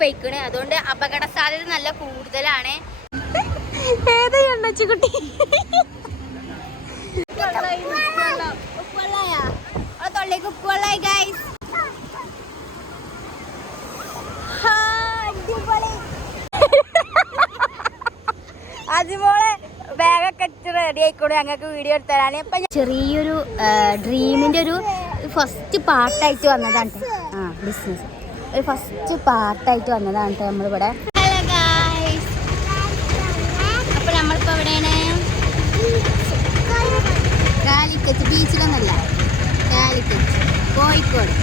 പൊയ്ക്കണ്. അതുകൊണ്ട് അപകട സാധ്യത നല്ല കൂടുതലാണ്. ഏത് എണ്ണച്ചുകുട്ടി തൊള്ളേക്ക് ഉപ്പുവെള്ളായി ഗൈസ്. അതുപോലെ ബാഗൊക്കെ റെഡി ആയിക്കോളൂ ഞങ്ങൾക്ക് വീഡിയോ എടുത്തരാണ്. ഇപ്പം ചെറിയൊരു ഡ്രീമിൻ്റെ ഒരു ഫസ്റ്റ് പാർട്ടായിട്ട് വന്നതാണ്. ബിസിനസ് ഒരു ഫസ്റ്റ് പാർട്ടായിട്ട് വന്നതാണ് നമ്മളിവിടെ. ഹലോ ഗൈസ്, അപ്പോൾ നമ്മളിപ്പോൾ എവിടെയാണ്? കാലിക്കറ്റ് ബീച്ചിലൊന്നല്ല, കാലിക്കറ്റ് കോഴിക്കോട്.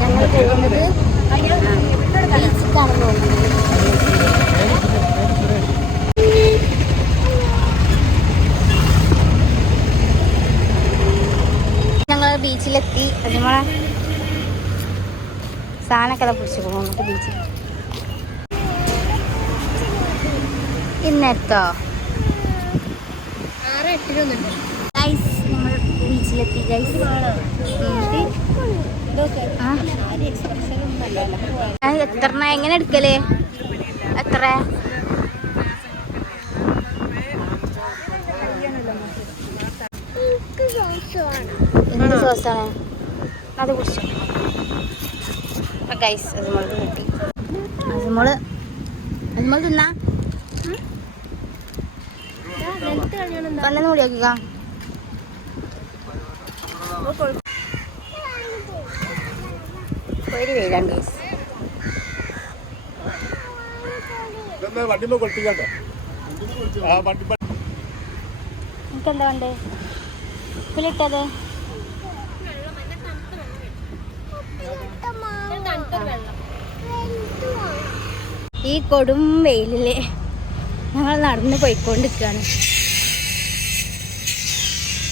ഞങ്ങൾ പോകുന്നത് ബീച്ചിലാണ് പോകുന്നത്. ഞങ്ങൾ ബീച്ചിലെത്തി. നമ്മളെ സാധനമൊക്കെ പിടിച്ചു പോകും അങ്ങോട്ട് ബീച്ചിൽ. ഇന്നെത്തോ 6:08 ഗൈസ്, നമ്മൾ ബീച്ചിലെത്തി ഗൈസ്. എത്ര എങ്ങനെ എടുക്കല്? എത്ര? എന്ത് സോസാണ് അത്? കുടിച്ചു ഗൈസ്. അതുമോള് കിട്ടി. അതുമോള് തിന്നാ തന്നെ കൂടിയാക്കുക. ഒരു വെയിലാണ് ഗൈസ്. എനിക്കെന്താ വേണ്ടേ? ഉപ്പിലിട്ടത് ഈ കൊടും വെയിലില് ഞങ്ങൾ നടന്ന് പോയിക്കൊണ്ടിരിക്കുകയാണ്.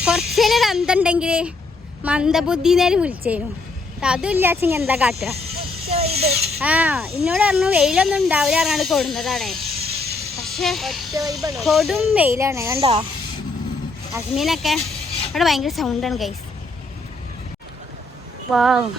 കുറച്ചേരം അന്തണ്ടെങ്കിൽ മന്ദബുദ്ധിന്നേലും വിളിച്ചേനു. അതും ഇല്ലാച്ചെങ്കിൽ എന്താ കാട്ടുക? എന്നോട് പറഞ്ഞു വെയിലൊന്നും ഉണ്ടാവില്ല പറഞ്ഞാണ് കൊടുന്നതാണ്. പക്ഷെ കൊടും വെയിലാണ്. കണ്ടോ അസ്മീനൊക്കെ അവിടെ ഭയങ്കര സൗണ്ടാണ് ഗൈസ്. വാവ്.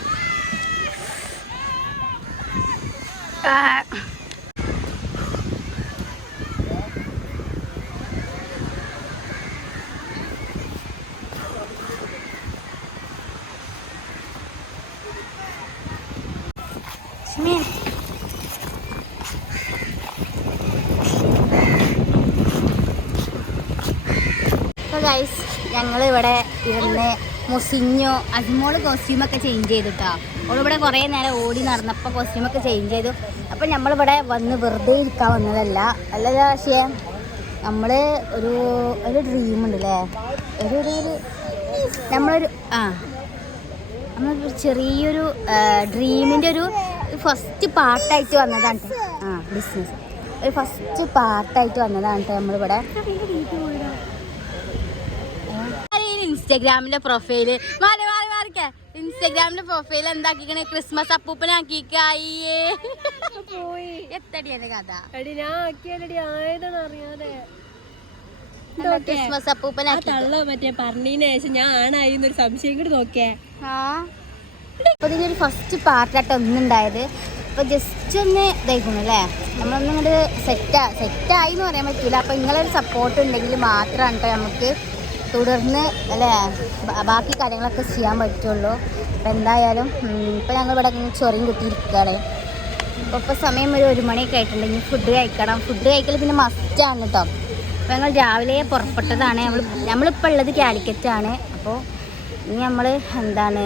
അപ്പോൾ ഗൈസ് ഞങ്ങൾ ഇവിടെ ഇരുന്ന് മുസിഞ്ഞു. അജ്മോള് കോസ്റ്റ്യൂമൊക്കെ ചേഞ്ച് ചെയ്തിട്ടോ. അവളിവിടെ കുറേ നേരം ഓടി നടന്നപ്പോൾ കോസ്റ്റ്യൂമൊക്കെ ചേഞ്ച് ചെയ്തു. അപ്പോൾ നമ്മളിവിടെ വന്ന് വെറുതെ ഇരിക്കാൻ വന്നതല്ല. അല്ല പക്ഷേ നമ്മൾ ഒരു ഡ്രീമുണ്ടല്ലേ, ഒരു നമ്മളൊരു നമ്മളൊരു ചെറിയൊരു ഡ്രീമിൻ്റെ ഒരു ഫസ്റ്റ് പാർട്ടായിട്ട് വന്നതാണ്. ബിസിനസ് ഒരു ഫസ്റ്റ് പാർട്ടായിട്ട് വന്നതാണ് നമ്മളിവിടെ. ഇൻസ്റ്റാഗ്രാമിലെ പ്രൊഫൈല് മാറിക്ക. ഇൻസ്റ്റാഗ്രാമിലെ പ്രൊഫൈൽ എന്താക്കിക്കണേ? ക്രിസ്മസ് അപ്പൂപ്പനാക്കിക്കയ്യേ. എത്തടിയാണ് കഥ? ക്രിസ്മസ് അപ്പൂപ്പനാക്കി മറ്റേ പറഞ്ഞതിന് ശേഷം ഞാൻ ആണായിരുന്നൊരു സംശയം കൂടി നോക്കിയേ. അപ്പൊ ഇതിനൊരു ഫസ്റ്റ് പാർട്ടായിട്ട് ഒന്നുണ്ടായത്. അപ്പൊ ജസ്റ്റ് ഒന്ന് ഇതായിക്കുന്നു അല്ലേ, നമ്മളൊന്നും ഇങ്ങോട്ട് സെറ്റായി എന്ന് പറയാൻ പറ്റൂല. അപ്പൊ നിങ്ങളൊരു സപ്പോർട്ട് ഉണ്ടെങ്കിൽ മാത്രമാണ് കേട്ടോ നമുക്ക് തുടർന്ന് അല്ലേ ബാക്കി കാര്യങ്ങളൊക്കെ ചെയ്യാൻ പറ്റുള്ളൂ. അപ്പം എന്തായാലും ഇപ്പം ഞങ്ങളിവിടെ ചൊറിയും കുത്തിയിരിക്കുകയാണ്. ഇപ്പോൾ സമയം ഒരു 1 മണിയൊക്കെ ആയിട്ടുണ്ട്. ഇനി ഫുഡ് കഴിക്കണം. ഫുഡ് കഴിക്കൽ പിന്നെ മസ്റ്റാണ് കേട്ടോ. അപ്പോൾ ഞങ്ങൾ രാവിലെ പുറപ്പെട്ടതാണ്. നമ്മളിപ്പോൾ ഉള്ളത് കാലിക്കറ്റാണ്. അപ്പോൾ ഇനി നമ്മൾ എന്താണ്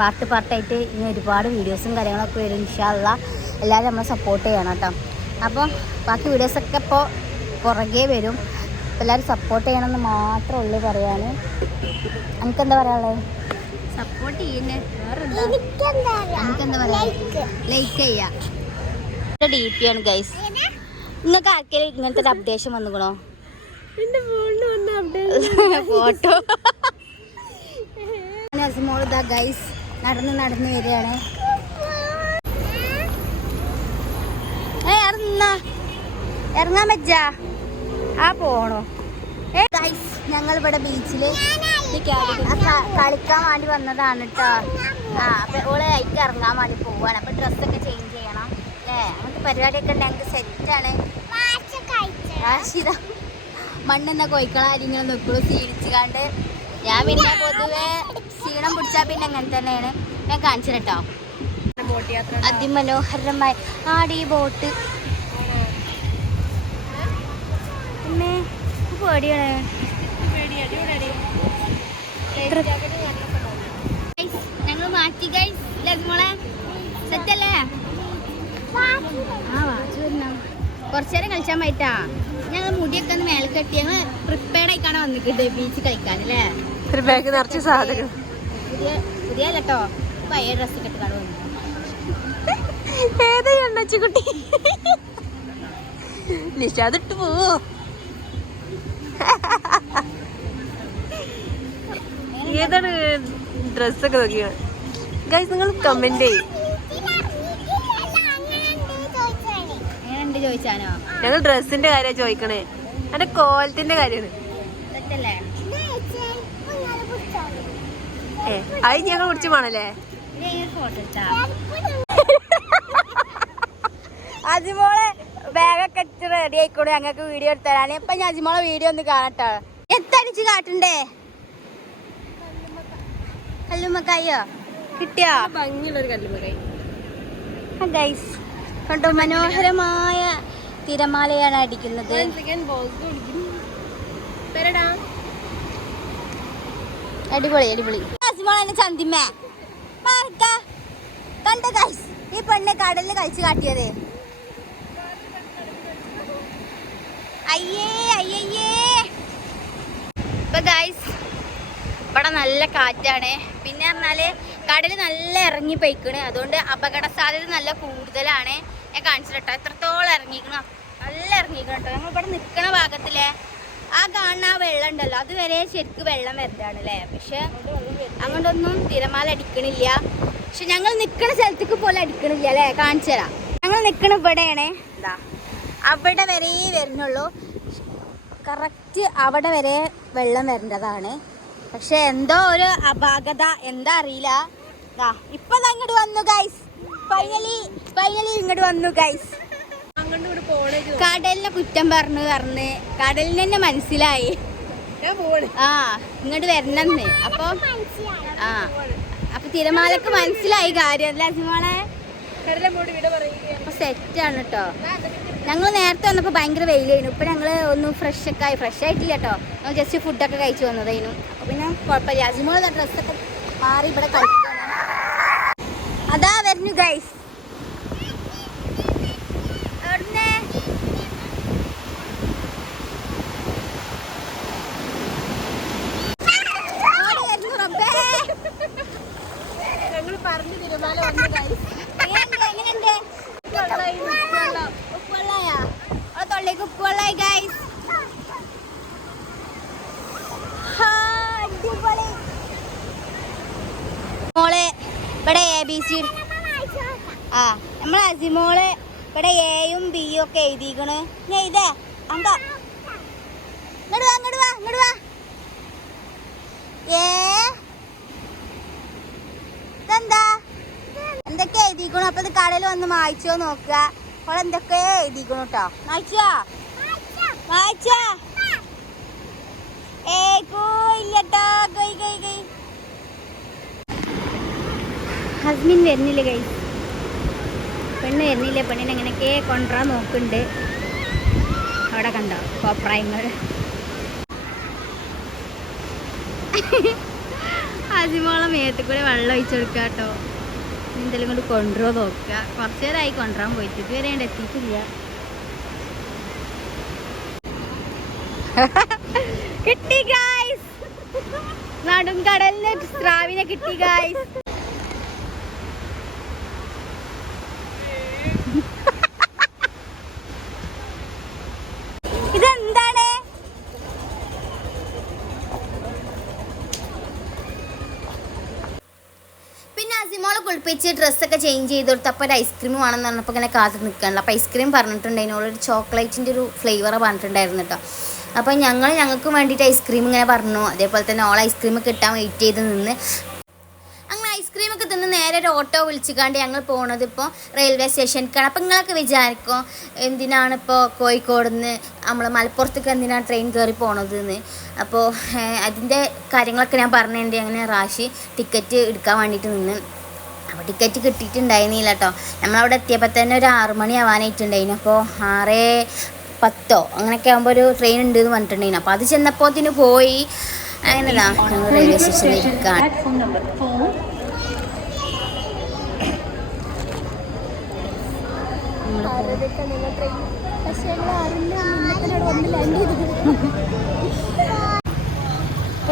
പാർട്ടായിട്ട് ഇനി ഒരുപാട് വീഡിയോസും കാര്യങ്ങളൊക്കെ വരും ഇൻഷാ അല്ലാഹ്. എല്ലാവരും നമ്മളെ സപ്പോർട്ട് ചെയ്യണം കേട്ടോ. അപ്പോൾ ബാക്കി വീഡിയോസൊക്കെ ഇപ്പോൾ പുറകെ വരും. എല്ലാവരും സപ്പോർട്ട് ചെയ്യണമെന്ന് മാത്രമേ ഉള്ളൂ പറയാൻ. എനിക്കെന്താ പറയാനുള്ളത്? സപ്പോർട്ട് ചെയ്യുന്നേ, എനിക്കെന്താ പറയാ, ലൈക്ക് ചെയ്യാം. DP ആണ് ഗൈസ്. നിങ്ങൾക്ക് ആർക്കെങ്കിലും ഇങ്ങനത്തെ ഒരു അപ്ഡേഷൻ വന്നുകണോ? ഫോട്ടോ മോളിതാ ഗൈസ് നടന്ന് വരികയാണ്. ഇറങ്ങാൻ പറ്റാ ആ പോണോ ഞങ്ങൾ ഇവിടെ ബീച്ചില് കളിക്കാൻ വേണ്ടി വന്നതാണ് കേട്ടോ. അപ്പൊ ഓള് ആയിട്ട് ഇറങ്ങാൻ വേണ്ടി പോവാണ്. അപ്പൊ ഡ്രസ്സൊക്കെ ചേഞ്ച് ചെയ്യണം അല്ലേ? അങ്ങനത്തെ പരിപാടിയൊക്കെ ഉണ്ട്. ഞങ്ങൾക്ക് സെറ്റാണ്. മണ്ണെന്ന കോഴിക്കളാരിങ്ങനെ നിൽക്കുള്ളൂ ക്ഷീണിച്ച് കണ്ട്. ഞാൻ പിന്നെ പൊതുവെ ക്ഷീണം പിടിച്ചാൽ പിന്നെ അങ്ങനെ തന്നെയാണ്. ഞാൻ കാണിച്ചു കേട്ടോ. അതിമനോഹരമായ ആടി ബോട്ട് പിന്നെ പേടിയാണ്. ഞങ്ങൾ മാറ്റി മോളെ സെറ്റല്ലേ? ആ വാച്ച് വരണം. കുറച്ചേരം കളിച്ചാൻ പറ്റാ. ഞങ്ങൾ മുടിയൊക്കെ ഒന്ന് മേലെ കെട്ടി ഞങ്ങൾ പ്രിപ്പയർഡ് ആയിക്കാണ് വന്നിട്ടുണ്ട് ബീച്ച് കളിക്കാൻ അല്ലേ? ബാഗ് നിറച്ച് സാധനം പുതിയ കേട്ടോ. പഴയ ഡ്രസ്സ് കെട്ടിക്കാണ് വന്നു. ഏതാ എണ്ണച്ചുകുട്ടി നിഷാദിട്ട് പോവോ? ഏതാണ് ഡ്രസ്സൊക്കെ നോക്കിയാണ് ഗൈസ്? നിങ്ങൾ കമന്റ് ചെയ്യും. ചോദിച്ചാനോ? ഞങ്ങൾ ഡ്രസ്സിന്റെ കാര്യം ചോദിക്കണേ. എന്റെ കോലത്തിന്റെ കാര്യമാണ്. അത് ഞങ്ങൾ കുടിച്ചു പോണല്ലേ? അജിമോളെ ബാഗൊക്കെ ഇട്ട് റെഡി ആയിക്കോളൂ. ഞങ്ങൾക്ക് വീഡിയോ എടുത്തരാണ്. ഇപ്പൊ ഞാൻ അജിമോളെ വീഡിയോ ഒന്ന് കാണട്ടോ. എത്തടിച്ച് കാട്ടണ്ടേ? കല്ലുമ്മക്കായോ കിട്ടിയോ? ഭംഗിയുള്ളൊരു കല്ലുമക്കായി ഗൈസ് കണ്ടോ? മനോഹരമായ തിരമാലയാണ് അടിക്കുന്നത്. അടിപൊളി അടിപൊളി. ചന്തിമ്മ കണ്ടോ ഗൈസ്? ഈ പെണ്ണെ കടലിൽ കളിച്ച് കാട്ടിയത്. അയ്യേ അയ്യേ. ഇപ്പൊ ഗൈസ് ഇവിടെ നല്ല കാറ്റാണ്. പിന്നെ പറഞ്ഞാല് കടല് നല്ല ഇറങ്ങി പോയിക്കണ്. അതുകൊണ്ട് അപകട സാധ്യത നല്ല കൂടുതലാണ്. ഞാൻ കാണിച്ചിട്ടോ എത്രത്തോളം ഇറങ്ങിക്കണം. നല്ല ഇറങ്ങിക്കണം കേട്ടോ. ഞങ്ങൾ ഇവിടെ നിൽക്കണ ഭാഗത്തിലെ ആ കാണുന്ന ആ വെള്ളം ഉണ്ടല്ലോ, അതുവരെ ശരിക്കും വെള്ളം വരുന്നതാണ് അല്ലേ? പക്ഷെ അങ്ങോട്ടൊന്നും തിരമാല അടിക്കണില്ല. പക്ഷെ ഞങ്ങൾ നിൽക്കണ സ്ഥലത്തേക്ക് പോലെ അടിക്കണില്ല അല്ലേ? കാണിച്ചു തരാം. ഞങ്ങൾ നിൽക്കണ ഇവിടെയാണ്. എന്താ അവിടെ വരെ വരുന്നുള്ളൂ. കറക്റ്റ് അവിടെ വരെ വെള്ളം വരേണ്ടതാണ്. പക്ഷെ എന്തോ ഒരു അപാകത എന്താ അറിയില്ല. ഇപ്പൊ അങ്ങോട്ട് വന്നു ഗൈസ്. ഫൈനലി ഇങ്ങോട്ട് വന്നു ഗൈസ്. കടലിനെ കുറ്റം പറഞ്ഞ് കടലിന് തന്നെ മനസ്സിലായി ഇങ്ങോട്ട് വരണമെന്ന്. അപ്പൊ തിരമാലക്ക് മനസ്സിലായി കാര്യം അല്ലേ അജിമോളെ? അപ്പൊ സെറ്റാണ് കേട്ടോ. ഞങ്ങൾ നേരത്തെ വന്നപ്പോൾ ഭയങ്കര വെയിലായിരുന്നു. ഇപ്പൊ ഞങ്ങള് ഒന്ന് ഫ്രഷ് ആയിട്ടില്ല കേട്ടോ. ഞങ്ങൾ ജസ്റ്റ് ഫുഡൊക്കെ കഴിച്ചു വന്നതായിരുന്നു. അപ്പൊ പിന്നെ കുഴപ്പമില്ല. അജിമോളെ ഡ്രസ്സൊക്കെ മാറി ഇവിടെ കളിക്കാണ്. അതാ വരുന്നു ഗൈസ്. പറഞ്ഞു തിരുമാല വന്നു ഗൈസ്. എങ്ങനെയുണ്ട്? ഉപ്പുവെള്ളായാ? തൊള്ളേക്ക് ഉപ്പുവെള്ളായി ഗൈസ്. അടിപൊളി. മോളെ ഇവിടെ ABC നമ്മളെ അജിമോള് ഇവിടെ എയും ബിയും ഒക്കെ എഴുതിക്കണ്. ഞാൻ ഇതേ എന്താ ഇങ്ങോട്ട് വാ ഇതെന്താ എന്തൊക്കെ എഴുതിക്കണു? അപ്പൊ ഇത് കടയിൽ വന്ന് വായിച്ചോ നോക്കുക. അപ്പോൾ എന്തൊക്കെ എഴുതിക്കണു കേട്ടോ. വായിച്ചാ ഹസ്ബൻഡ് വരുന്നില്ല ഗൈസ്. പെണ്ണ് വരുന്നില്ല. പെണ്ണിനെ എങ്ങനെയൊക്കെ കൊണ്ടുവരാൻ നോക്കുന്നുണ്ട്. അവിടെ കണ്ടോ കോപ്രായങ്ങൾ. അജിമോളെ മേത്ത് കൂടെ വെള്ളം ഒഴിച്ചു കൊടുക്കുക കേട്ടോ. എന്തെങ്കിലും കൊണ്ട് കൊണ്ടുവരുമോ നോക്കുക. കുറച്ചു നേരമായി കൊണ്ടുവരാൻ പോയിട്ട് ഇതുവരെ എത്തിയിട്ടില്ല. കിട്ടി ഗൈസ്. നടും കടലിന് സ്രാവിനെ കിട്ടി ഗൈസ്. ഇതെന്താണ്? പിന്നെ അസിമോളെ കുളിപ്പിച്ച് ഡ്രസ്സൊക്കെ ചേഞ്ച് ചെയ്ത് കൊടുത്ത് അപ്പോൾ ഒരു ഐസ്ക്രീം വേണമെന്ന് പറഞ്ഞപ്പോൾ ഇങ്ങനെ കാത്ത് നിൽക്കണല്ലോ. അപ്പോൾ ഐസ്ക്രീം പറഞ്ഞിട്ടുണ്ടായിരുന്നു, ഒരു ചോക്ലേറ്റിൻ്റെ ഒരു ഫ്ലേവർ പറഞ്ഞിട്ടുണ്ടായിരുന്നു കേട്ടോ. അപ്പോൾ ഞങ്ങൾക്ക് വേണ്ടിയിട്ട് ഐസ്ക്രീം ഇങ്ങനെ പറഞ്ഞു. അതേപോലെ തന്നെ ഓൾ ഐസ്ക്രീം കിട്ടാൻ വെയിറ്റ് ചെയ്ത് നിന്ന് അങ്ങനെ ഐസ്ക്രീമൊക്കെ തിന്ന് നേരെ ഒരു ഓട്ടോ വിളിച്ചിക്കാണ്ട് ഞങ്ങൾ പോണത് ഇപ്പോൾ റെയിൽവേ സ്റ്റേഷനിലേക്കാണ്. അപ്പോൾ നിങ്ങളൊക്കെ വിചാരിക്കും എന്തിനാണ് ഇപ്പോൾ കോഴിക്കോട് നിന്ന് നമ്മൾ മലപ്പുറത്തേക്ക് എന്തിനാണ് ട്രെയിൻ കയറി പോണതെന്ന്. അപ്പോൾ അതിൻ്റെ കാര്യങ്ങളൊക്കെ ഞാൻ പറഞ്ഞിട്ടുണ്ട്. അങ്ങനെ റാഷി ടിക്കറ്റ് എടുക്കാൻ വേണ്ടിയിട്ട് നിന്ന്. അപ്പോൾ ടിക്കറ്റ് കിട്ടിയിട്ടുണ്ടായിരുന്നില്ല കേട്ടോ. നമ്മളവിടെ എത്തിയപ്പോൾ തന്നെ ഒരു 6 മണി ആവാനായിട്ടുണ്ടായിരുന്നു. അപ്പോൾ 6:10 അങ്ങനെയൊക്കെ ആകുമ്പോൾ ഒരു ട്രെയിൻ ഉണ്ട് എന്ന് പറഞ്ഞിട്ടുണ്ടായിരുന്നു. അപ്പോൾ അത് ചെന്നപ്പോത്തിന് പോയി. അങ്ങനെതാ ഞങ്ങൾ റെയിൽവേ സ്റ്റേഷനിൽ ഇരിക്കുകയാണ്.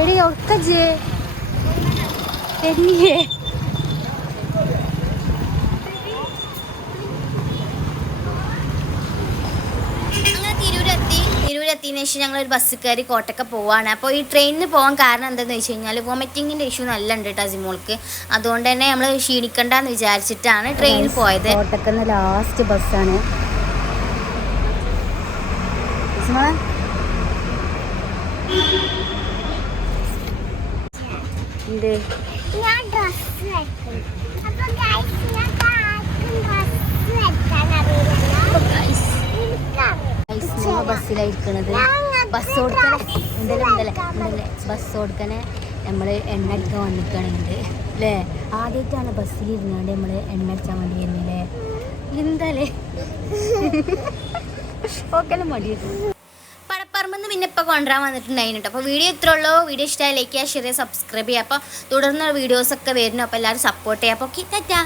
എടി ഒക്കജ് തെന്നിയേ തിരൂരെത്തിയതിനു ശേഷം ഞങ്ങളൊരു ബസ് കയറി കോട്ടയ്ക്ക് പോവാണ്. അപ്പോൾ ഈ ട്രെയിനിന് പോകാൻ കാരണം എന്താണെന്ന് വെച്ച് കഴിഞ്ഞാൽ വോമിറ്റിങ്ങിൻ്റെ ഇഷ്യൂ നല്ല ഉണ്ട് കേട്ടോ അജിമോൾക്ക്. അതുകൊണ്ട് തന്നെ നമ്മൾ ക്ഷീണിക്കണ്ടെന്ന് വിചാരിച്ചിട്ടാണ് ട്രെയിനിൽ പോയത്. കോട്ടയ്ക്ക് ലാസ്റ്റ് ബസ്സാണ്. ബസ്സിലായിരിക്കണത് ബസ് കൊടുക്കണേ നമ്മൾ എണ്ണ അടിക്കാൻ വന്നിരിക്കണുണ്ട് അല്ലേ. ആദ്യമായിട്ടാണ് ബസ്സിലിരുന്നാണ്ട് നമ്മൾ എണ്ണ അടിച്ചാൽ വേണ്ടി വരുന്നില്ലേ. എന്താല്ലേ ഓക്കെല്ലാം മടിയിട്ടു. പടപ്പറമ്പെന്ന് പിന്നെ ഇപ്പോൾ കൊണ്ടുവരാൻ വന്നിട്ടുണ്ടായിരുന്നു കേട്ടോ. അപ്പോൾ വീഡിയോ ഇത്രേ ഉള്ളൂ. വീഡിയോ ഇഷ്ടമായി ലൈക്ക് ചെയ്യുക, ഷെയർ ചെയ്യുക, സബ്സ്ക്രൈബ് ചെയ്യുക. അപ്പോൾ തുടർന്ന് വീഡിയോസൊക്കെ വരുന്നു. അപ്പോൾ എല്ലാവരും സപ്പോർട്ട് ചെയ്യുക. അപ്പോൾ ഓക്കെ ടാറ്റാ.